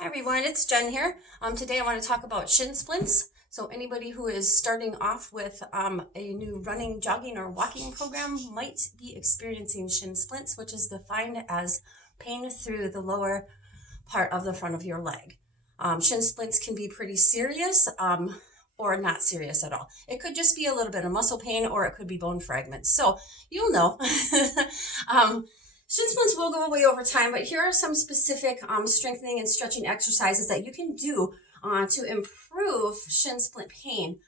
Hi everyone, it's Jen here. Today I want to talk about shin splints. So anybody who is starting off with a new running, jogging, or walking program might be experiencing shin splints, which is defined as pain through the lower part of the front of your leg. Shin splints can be pretty serious or not serious at all. It could just be a little bit of muscle pain, or it could be bone fragments. So you'll know. Shin splints will go away over time, but here are some specific strengthening and stretching exercises that you can do to improve shin splint pain.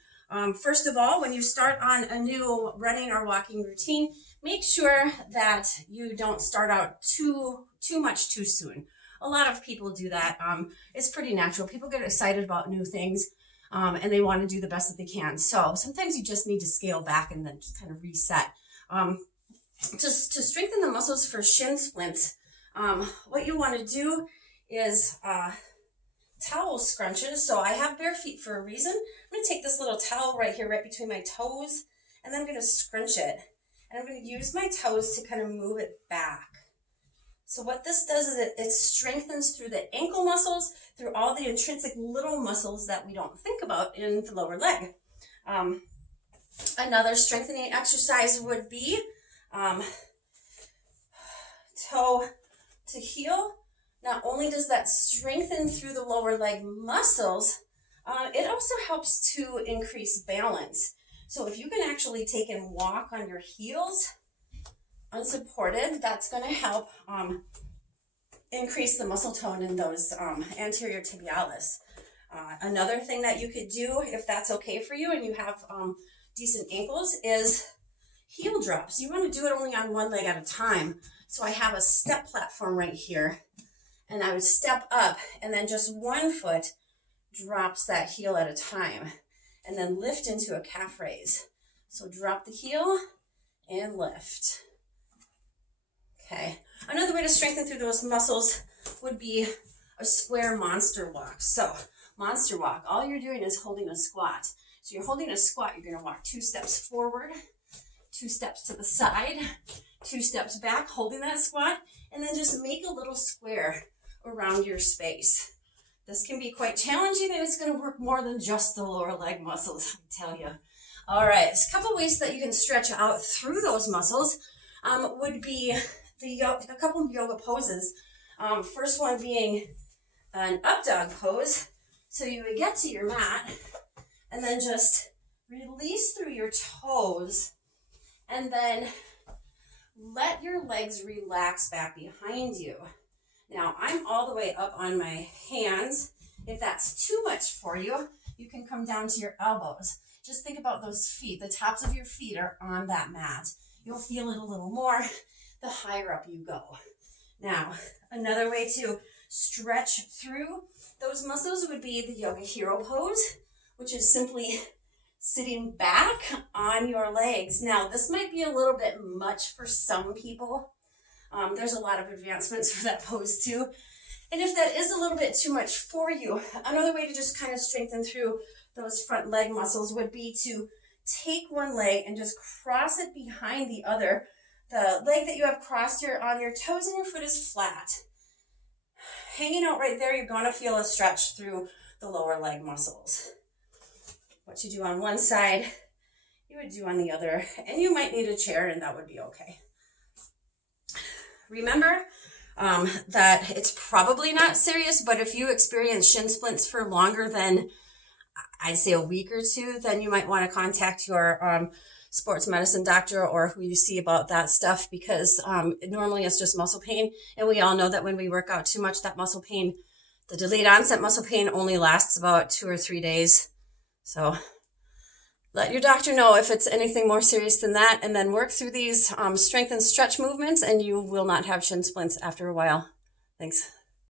First of all, when you start on a new running or walking routine, make sure that you don't start out too much too soon. A lot of people do that. It's pretty natural. People get excited about new things and they want to do the best that they can. So sometimes you just need to scale back and then just kind of reset. To strengthen the muscles for shin splints, what you want to do is towel scrunches. So I have bare feet for a reason. I'm going to take this little towel right here, right between my toes, and then I'm going to scrunch it. And I'm going to use my toes to kind of move it back. So what this does is it strengthens through the ankle muscles, through all the intrinsic little muscles that we don't think about in the lower leg. Another strengthening exercise would be toe to heel. Not only does that strengthen through the lower leg muscles, it also helps to increase balance. So if you can actually take and walk on your heels unsupported, that's going to help increase the muscle tone in those anterior tibialis. Another thing that you could do, if that's okay for you and you have decent ankles, is heel drops. You want to do it only on one leg at a time. So I have a step platform right here, and I would step up, and then just one foot drops that heel at a time, and then lift into a calf raise. So drop the heel and lift. Okay. Another way to strengthen through those muscles would be a square monster walk. So monster walk, all you're doing is holding a squat. So you're holding a squat, you're going to walk 2 steps forward, 2 steps to the side, 2 steps back, holding that squat, and then just make a little square around your space. This can be quite challenging, and it's going to work more than just the lower leg muscles, I tell you. All right, a couple ways that you can stretch out through those muscles would be a couple of yoga poses. First one being an up dog pose. So you would get to your mat and then just release through your toes, and then let your legs relax back behind you. Now, I'm all the way up on my hands. If that's too much for you, you can come down to your elbows. Just think about those feet. The tops of your feet are on that mat. You'll feel it a little more the higher up you go. Now, another way to stretch through those muscles would be the yoga hero pose, which is simply sitting back on your legs. Now, this might be a little bit much for some people. There's a lot of advancements for that pose too. And if that is a little bit too much for you, another way to just kind of strengthen through those front leg muscles would be to take one leg and just cross it behind the other. The leg that you have crossed here on your toes and your foot is flat. Hanging out right there, you're going to feel a stretch through the lower leg muscles. What you do on one side, you would do on the other, and you might need a chair, and that would be okay. Remember that it's probably not serious, but if you experience shin splints for longer than, I'd say, a week or two, then you might want to contact your sports medicine doctor or who you see about that stuff, because normally it's just muscle pain, and we all know that when we work out too much, that muscle pain, the delayed onset muscle pain, only lasts about 2 or 3 days. So let your doctor know if it's anything more serious than that, and then work through these strength and stretch movements, and you will not have shin splints after a while. Thanks.